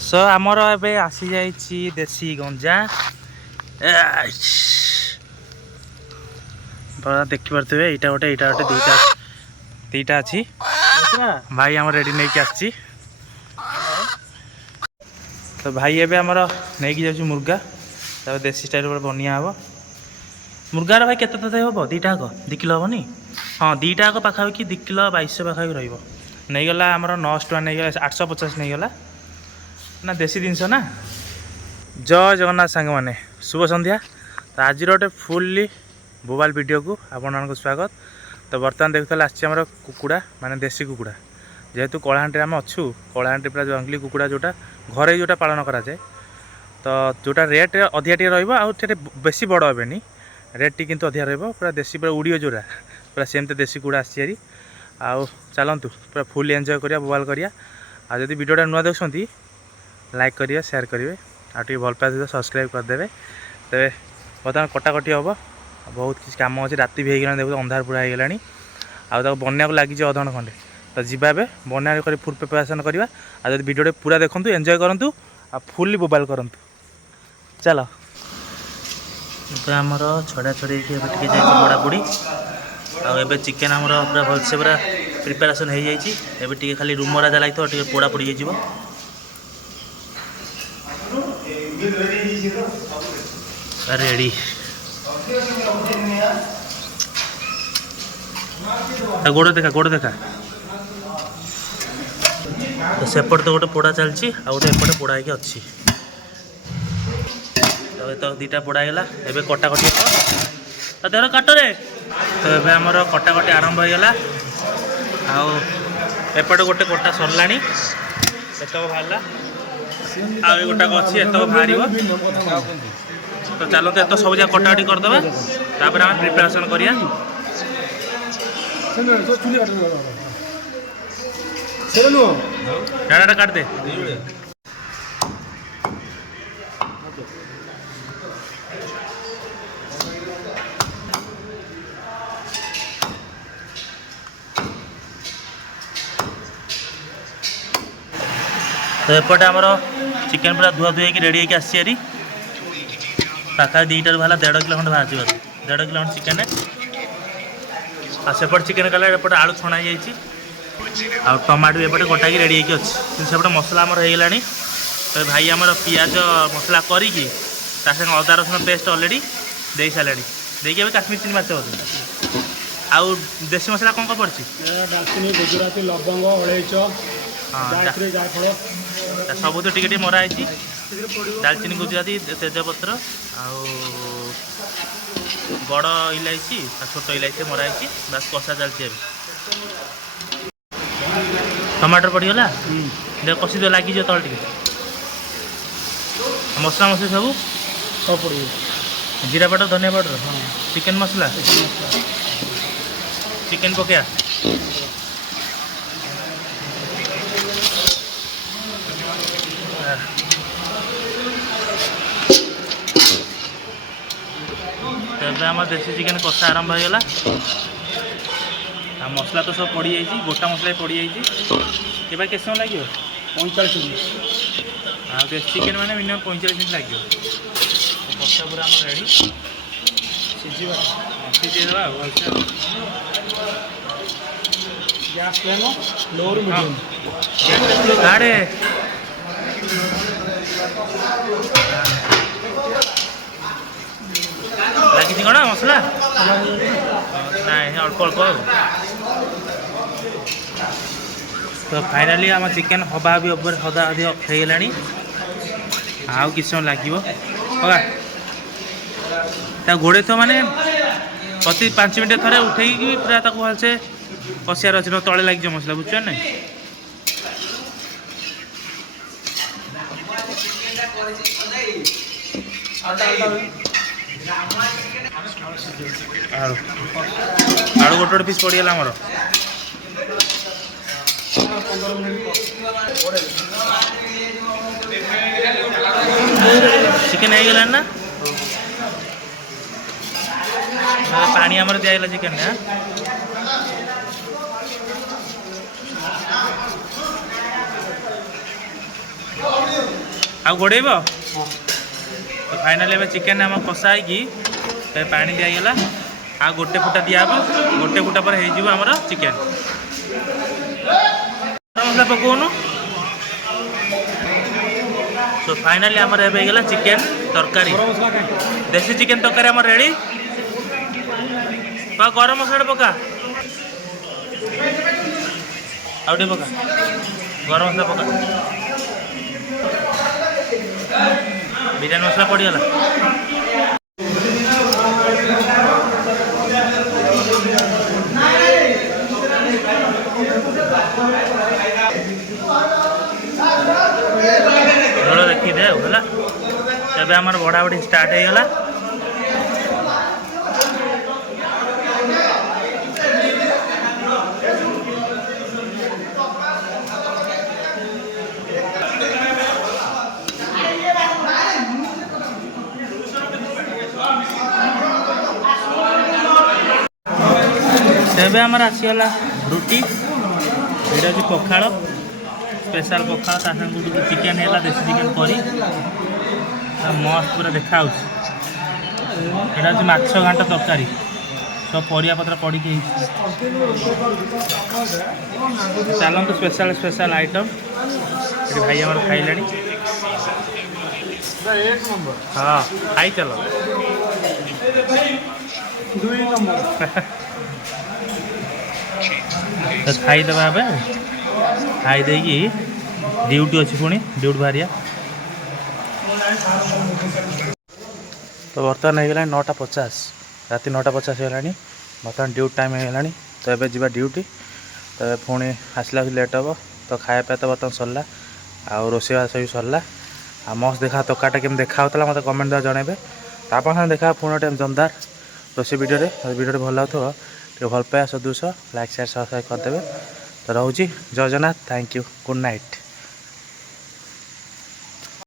सो आमर ए आसी जाइए देसी गंजा देखिपे यहाँ गोटे दुईटा दुईटा अच्छी भाई आम रेडी नहीं आसी तो भाई एवं आमर नहीं जाऊँ मुर्गा तब देसी स्टाइल बनिया हम मुर्गार भाई केते हे हम दुईटा 2 किलो हेनी हाँ दुईटा पाखापाखि 2 किलो 2200 पाखापाखि रहीगला आमर 900 टका नहीं 850 नहीं गला ना देसी जिनस ना। जय जगन्नाथ सांग मैंने शुभ संध्या। तो आज गोटे फुल्ली बोबाल वीडियो को आपण स्वागत। तो बर्तमान देखुला आमर कुकुड़ा माने देसी कुकुड़ा जेहेतु कलाहांटी आम अच्छू कलाहांटी पूरा जंगली कुकुड़ा जोटा घरे जोटा पालन कराए तो जोटा रेट अधिका टे रे बेसी बड़ हे रेट टी किंतु अधिका पूरा देसी पूरा उड़ियो जोरा पूरा सेमती देसी कुकुड़ा आसी आउ चलतु पूरा फुल एंजॉय करिया बोबाल करिया। आ जदि वीडियोटा नुआ देखुं लाइक करिए शेयर करेंगे आगे भल पाए सब्सक्राइब करदे। तेरे बर्तमान कटाकटी हम बहुत किसी कम अच्छे राति भी होगा देखो अंधार पूरा होगा आउ बनया को लगी अधघंटे खंडे तो जीवा बना फुल प्रिपरेसन करवा। आज वीडियो पूरा देखूँ एंजॉय करूँ आ फुल्ली बोबाल करूँ चलो। तो आमर छड़ा छड़ी पोड़ा पोड़ी आए चिकेन आमर पूरा भलसे पूरा प्रिपेरेसन हो जाए खाली रूम राजा लगे पोड़ा पोड़ी हो रेडी गोड़ देखा तो सेपट तो गोटे पोड़ा चलती आ गोटे एपटे पोड़ा होगी अच्छी तो दुईटा पोड़ा गला एवं कटाकटी तो देर काटरे तो ये आमर कटाकटी आरंभ होगा आउटे गोटे कटा सरला बाहर आ गोटाक अच्छी एत बाहर तो चलो तो सब जगह कटाकटी करदे तापर आम प्रिपेरेसन करिया। डाटा काट दे तो एपटे आमर चिकेन पूरा धुआ धुआ रेडी होगी आसी पाखा 2टार बाहर 1.5 किलो खंड बाहर 1.5 किलो खंड चिकेन आ सेपटे चिकेन कला एपटे आलू छणा आ टमाटो भी एपटे कटाई रेडी होगी अच्छी सेपटे मसला आमर हो गलानी। तो भाई आमर पियाज मसला करी अदा रसुण पेस्ट अलरेडी दे सारे देखिए काश्मीर चिली मार्च बोलते आउ देसी मसला कौन पड़ी दालचीनी गुजराती लवंग अलैच सब तो टिके मराई दालचीनी गुजराती तेजपत्र बड़ इलायची छोट इलायची मराई बस कषा चलती टमाटर पड़गला देख कषि तो लगी तल टे मसला मसली सब पड़ जीरा पाउडर धनिया पाउडर चिकेन मसला चिकेन पकया तब आम देसी चिकेन कषा आरंभ होगा मसला तो सब पड़ी जाइए गोटा मसला पड़ी जाइए भाई केत समय लगे 45 मिनट आ देसी चिकेन मैंने मिनिमम 45 मिनट लगे कषा पूरा आम रेडी सीझेवा भलसे गैस फ्लेम लो रु मीडियम गाड़े लगी कौन मसला ना अल्प अल्प तो फाइनाली आम चिकेन हवा भी हदा हदी होगला आउ कि समय लगे घोड़े तो माने प्रति 5 मिनट थे उठे पूरा भलसे कषार अच्छे तले लगे मसला बुझे ना आलू गोटे गोटे पिस पड़गला आमर चिकेन हो गला ना पानी आमर दिगला चिकेन Thank you. ଆଉ ଗୋଡ଼େଇବ ହଁ ତ ଫାଇନାଲି ଏବେ ଚିକେନ୍ ଆମ କଷା ହେଇକି ପାଣି ଦିଆଗଲା ଆଉ ଗୋଟେ ଫୁଟା ଦିଆହେବ ଗୋଟେ ଫୁଟା ପରେ ହେଇଯିବ ଆମର ଚିକେନ୍ ମସଲା ପକଉନୁ ସୋ ଫାଇନାଲି ଆମର ଏବେ ହେଇଗଲା ଚିକେନ୍ ତରକାରୀ ଗରମ ମସଲା କାଇଁ ଦେଶୀ ଚିକେନ୍ ତରକାରୀ ଆମର ରେଡ଼ି ପା ଗରମ ମସଲାଟା ପକା ଆଉ ଟିକେ ପକା ଗରମ ମସଲା ପକା ବିରିୟାନୀ ମସଲା ପଡ଼ିଗଲା ଝୋଳ ଦେଖିଦେ ଆଉ ହେଲା ଏବେ ଆମର ବଢ଼ାବଢ଼ି ଷ୍ଟାର୍ଟ ହେଇଗଲା ତେବେ ଆମର ଆସିଗଲା ରୁଟି ଏଇଟା ହେଉଛି ପଖାଳ ସ୍ପେଶାଲ ପଖାଳ ତା ସାଙ୍ଗକୁ ଟିକେ ଚିକେନ୍ ହେଲା ଦେଶୀ ଚିକେନ୍ କରି ମସ୍ତ ପୁରା ଦେଖାହେଉଛି ଏଇଟା ହେଉଛି ମାଛ ଘାଣ୍ଟ ତରକାରୀ ସବୁ ପରିବା ପତ୍ର ପଡ଼ିକି ହେଇଛି ଚାଲନ୍ତୁ ସ୍ପେଶାଲ ଆଇଟମ୍ ଏଠି ଭାଇ ଆମର ଖାଇଲାଣି ହଁ ଖାଇ ଚାଲ 2 ନମ୍ବର ତ ଖାଇଦେବା ଏବେ ଖାଇ ଦେଇକି ଡ୍ୟୁଟି ଅଛି ପୁଣି ଡ୍ୟୁଟି ବାହାରିବା ତ ବର୍ତ୍ତମାନ ହେଇଗଲାଣି 9:50 ରାତି 9:50 ହେଇଗଲାଣି ବର୍ତ୍ତମାନ ଡ୍ୟୁଟି ଟାଇମ୍ ହେଇଗଲାଣି ତ ଏବେ ଯିବା ଡ୍ୟୁଟି ତ ପୁଣି ଆସିଲା ଲେଟ୍ ହେବ ତ ଖାଇବା ପିଇବା ତ ବର୍ତ୍ତମାନ ସରିଲା ଆଉ ରୋଷେଇବାସ ବି ସରିଲା ଆଉ ମସ୍ତ ଦେଖା ତରକାରୀଟା କେମିତି ଦେଖା ହେଉଥିଲା ମୋତେ କମେଣ୍ଟ ଦ୍ୱାରା ଜଣାଇବେ ତ ଆପଣଙ୍କ ସାଙ୍ଗେ ଦେଖା ପୁଣି ଗୋଟେ ଦମଦାର ରୋଷେଇ ଭିଡ଼ିଓରେ ଭିଡ଼ିଓରେ ଭଲ ଲାଗୁଥିବ ଟିକେ ଭଲ ପାଇବା ସଦୃଶ ଲାଇକ୍ ସେୟାର ସବସ୍କ୍ରାଇବ୍ କରିଦେବେ ତ ରହୁଛି ଜୟ Jagannath thank you good night